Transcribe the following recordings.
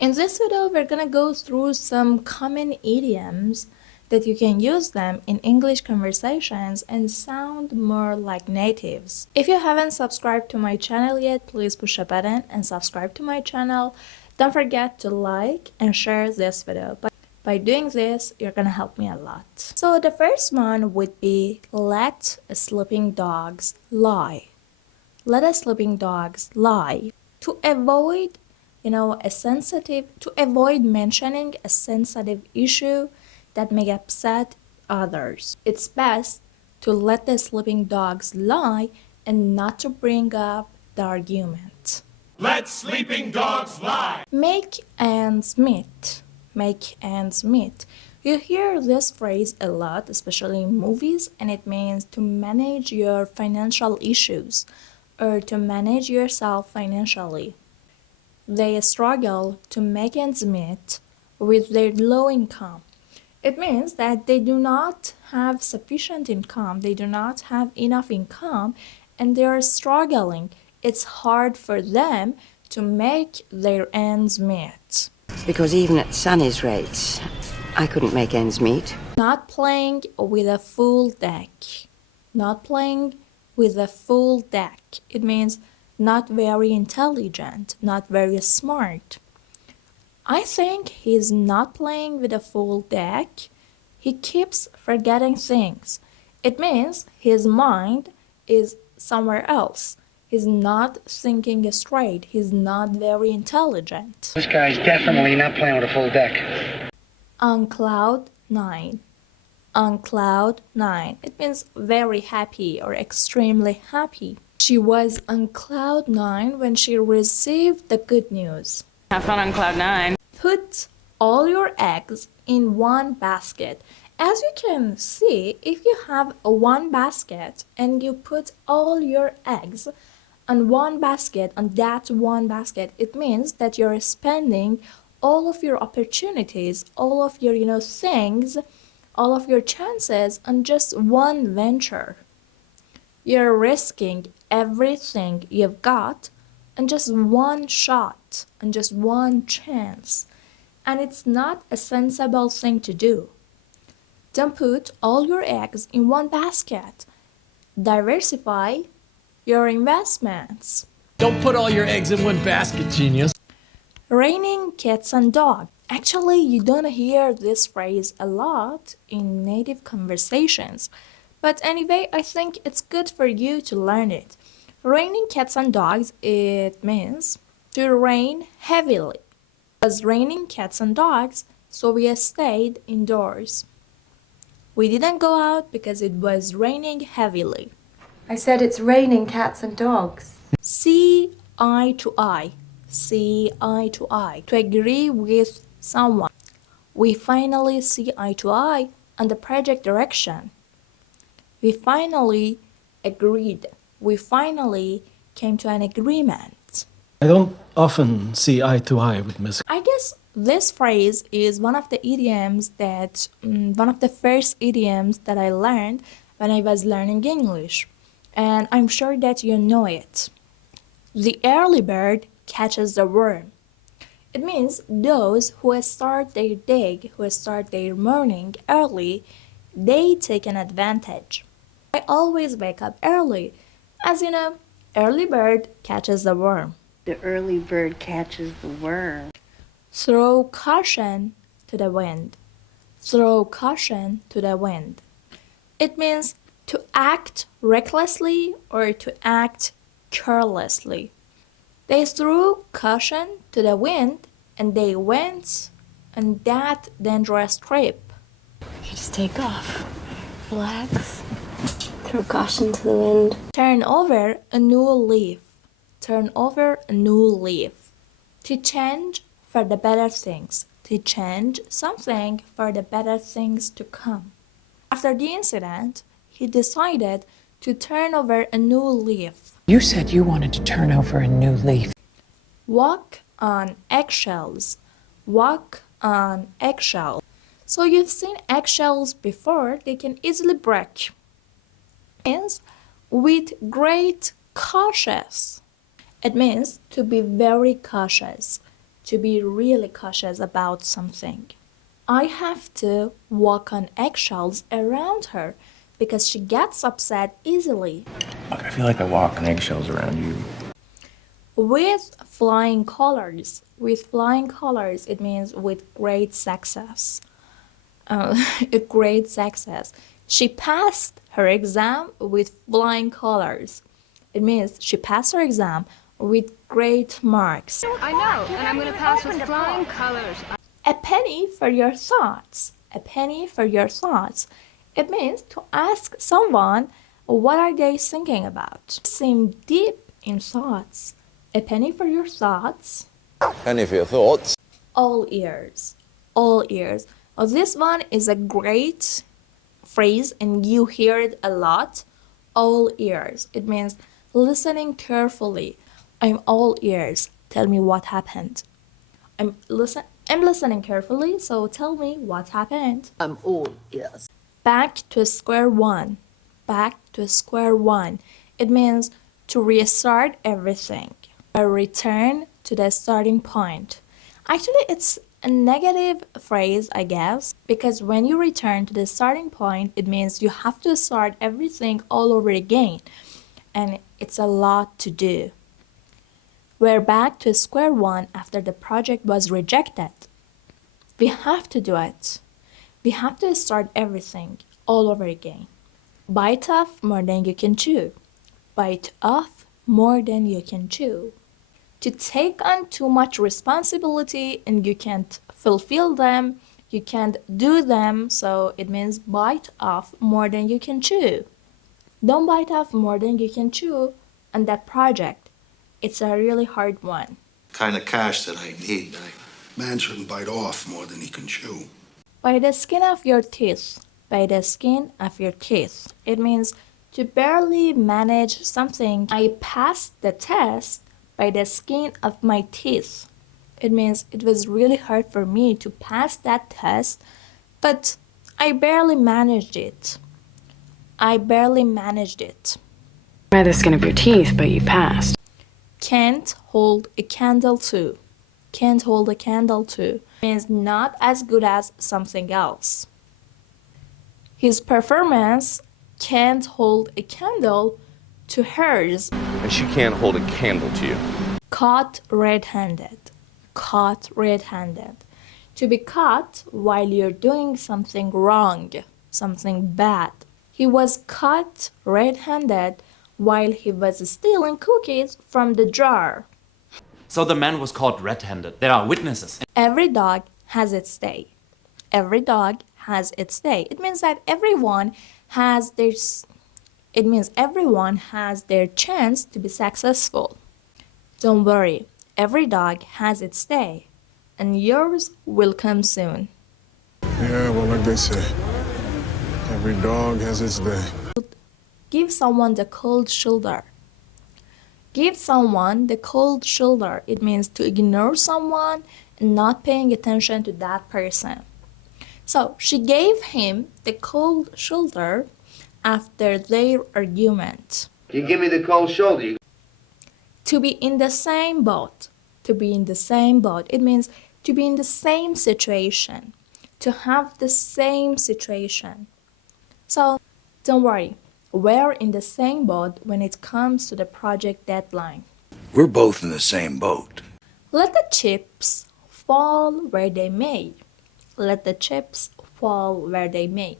In this video, we're gonna go through some common idioms that you can use them in English conversations and sound more like natives. If you haven't subscribed to my channel yet, please push a button and subscribe to my channel. Don't forget to like and share this video. By doing this, you're gonna help me a lot. So the first one would be let sleeping dogs lie. Let a sleeping dogs lie. To avoid to avoid mentioning a sensitive issue that may upset others. It's best to let the sleeping dogs lie and not to bring up the argument. Let sleeping dogs lie! Make ends meet. Make ends meet. You hear this phrase a lot, especially in movies, and it means to manage your financial issues or to manage yourself financially. They struggle to make ends meet with their low income. It means that they do not have sufficient income, they do not have enough income, and they are struggling. It's hard for them to make their ends meet. Because even at Sunny's rates, I couldn't make ends meet. Not playing with a full deck. Not playing with a full deck. It means not very intelligent, not very smart. I think he's not playing with a full deck. He keeps forgetting things. It means his mind is somewhere else. He's not thinking straight. He's not very intelligent. This guy's definitely not playing with a full deck. On cloud 9. On cloud 9. It means very happy or extremely happy. She was on cloud 9 when she received the good news. Have fun on cloud 9. Put all your eggs in one basket. As you can see, if you have one basket and you put all your eggs on one basket, on that one basket, it means that you're spending all of your opportunities, all of your things, all of your chances on just one venture. You're risking everything you've got on just one shot, on just one chance. And it's not a sensible thing to do. Don't put all your eggs in one basket. Diversify your investments. Don't put all your eggs in one basket, genius. Raining cats and dogs. Actually, you don't hear this phrase a lot in native conversations. But anyway, I think it's good for you to learn it. Raining cats and dogs, it means to rain heavily. It was raining cats and dogs, so we stayed indoors. We didn't go out because it was raining heavily. I said it's raining cats and dogs. See eye to eye. See eye to eye. To agree with someone. We finally see eye to eye on the project direction. We finally agreed. We finally came to an agreement. I don't often see eye to eye with Miss. I guess this phrase is one of the first idioms that I learned when I was learning English. And I'm sure that you know it. The early bird catches the worm. It means those who start their day, who start their morning early, they take an advantage. I always wake up early. As you know, early bird catches the worm. The early bird catches the worm. Throw caution to the wind. Throw caution to the wind. It means to act recklessly or to act carelessly. They threw caution to the wind and they went on that dangerous trip. You just take off. Relax. Throw caution to the wind. Turn over a new leaf. Turn over a new leaf. To change for the better things. To change something for the better things to come. After the incident, he decided to turn over a new leaf. You said you wanted to turn over a new leaf. Walk on eggshells. Walk on eggshells. So you've seen eggshells before, they can easily break. It means with great cautious. It means to be very cautious, to be really cautious about something. I have to walk on eggshells around her because she gets upset easily. Look, I feel like I walk on eggshells around you. With flying colors. With flying colors, it means with great success. A great success. She passed her exam with flying colors. It means she passed her exam with great marks. I know, and I'm gonna pass with flying colors. A penny for your thoughts. A penny for your thoughts. It means to ask someone what are they thinking about. Seem deep in thoughts. A penny for your thoughts. Penny for your thoughts. All ears. All ears. Oh, this one is a great phrase and you hear it a lot. All ears. It means listening carefully. I'm all ears. Tell me what happened. I'm listening carefully, so tell me what happened. I'm all ears. Back to square one. Back to square one. It means to restart everything. A return to the starting point. Actually, it's a negative phrase, I guess, because when you return to the starting point, it means you have to start everything all over again. And it's a lot to do. We're back to square one after the project was rejected. We have to do it. We have to start everything all over again. Bite off more than you can chew. Bite off more than you can chew. To take on too much responsibility and you can't fulfill them, you can't do them, so it means bite off more than you can chew. Don't bite off more than you can chew on that project. It's a really hard one. Kind of cash that I need. Man shouldn't bite off more than he can chew. By the skin of your teeth. By the skin of your teeth. It means to barely manage something. I passed the test by the skin of my teeth. It means it was really hard for me to pass that test, but I barely managed it. I barely managed it. By the skin of your teeth, but you passed. Can't hold a candle to. Can't hold a candle to means not as good as something else. His performance can't hold a candle to hers. And she can't hold a candle to you. Caught red-handed. Caught red-handed. To be caught while you're doing something wrong, something bad. He was caught red-handed while he was stealing cookies from the jar. So the man was caught red-handed. There are witnesses. Every dog has its day. Every dog has its day. It means that everyone has their chance to be successful. Don't worry, every dog has its day, and yours will come soon. Yeah, well, like they say, every dog has its day. Give someone the cold shoulder. Give someone the cold shoulder. It means to ignore someone and not paying attention to that person. So she gave him the cold shoulder after their argument. You give me the cold shoulder. To be in the same boat. To be in the same boat. It means to be in the same situation. To have the same situation. So don't worry. We're in the same boat when it comes to the project deadline. We're both in the same boat. Let the chips fall where they may. Let the chips fall where they may.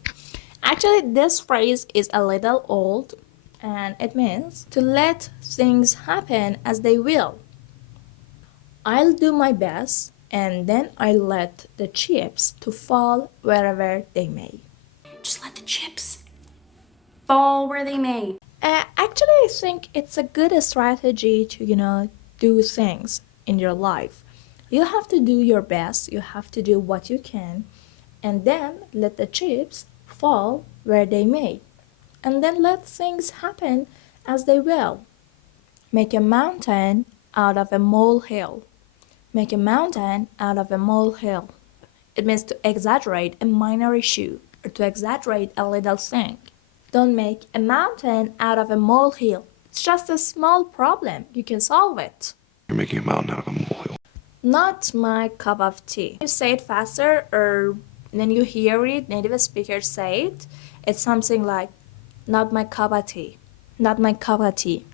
Actually, this phrase is a little old and it means to let things happen as they will. I'll do my best and then I'll let the chips to fall wherever they may. Just let the chips fall where they may. Actually, I think it's a good strategy to, do things in your life. You have to do your best, you have to do what you can, and then let the chips fall where they may. And then let things happen as they will. Make a mountain out of a molehill. Make a mountain out of a molehill. It means to exaggerate a minor issue or to exaggerate a little thing. Don't make a mountain out of a molehill. It's just a small problem. You can solve it. You're making a mountain out of a molehill. Not my cup of tea. You say it faster or when you hear it, native speakers say it, it's something like, not my cup of tea. Not my cup of tea.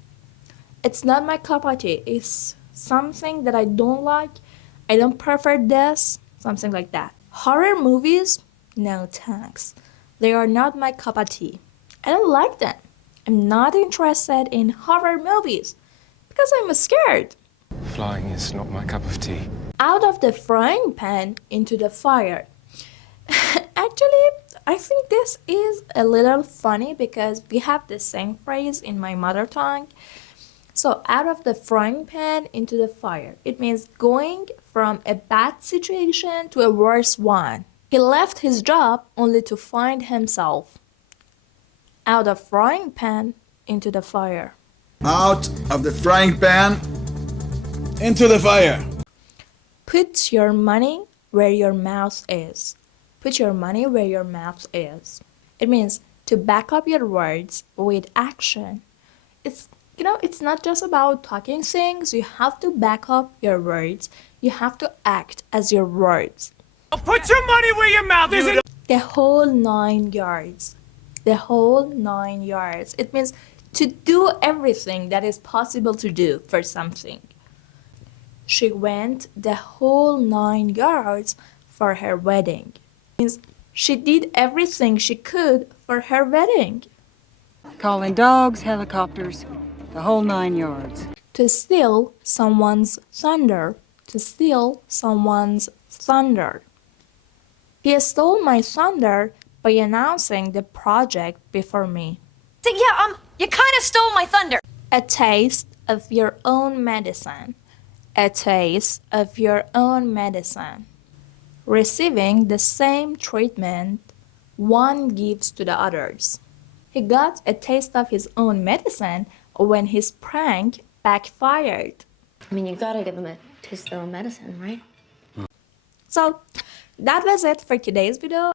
It's not my cup of tea. It's something that I don't like. I don't prefer this. Something like that. Horror movies? No thanks. They are not my cup of tea. I don't like them. I'm not interested in horror movies because I'm scared. Flying is not my cup of tea. Out of the frying pan into the fire. Actually, I think this is a little funny because we have the same phrase in my mother tongue. So, out of the frying pan into the fire. It means going from a bad situation to a worse one. He left his job only to find himself out of frying pan into the fire. Out of the frying pan into the fire. Put your money where your mouth is. Put your money where your mouth is. It means to back up your words with action. It's not just about talking things. You have to back up your words. You have to act as your words. Put your money where your mouth is. The whole 9 yards. The whole 9 yards. It means to do everything that is possible to do for something. She went the whole 9 yards for her wedding. It means she did everything she could for her wedding. Calling dogs, helicopters, the whole 9 yards. To steal someone's thunder. To steal someone's thunder. He stole my thunder by announcing the project before me. You kind of stole my thunder. A taste of your own medicine. A taste of your own medicine. Receiving the same treatment one gives to the others. He got a taste of his own medicine when his prank backfired. I mean, you gotta give them a taste of their own medicine, right? So, that was it for today's video.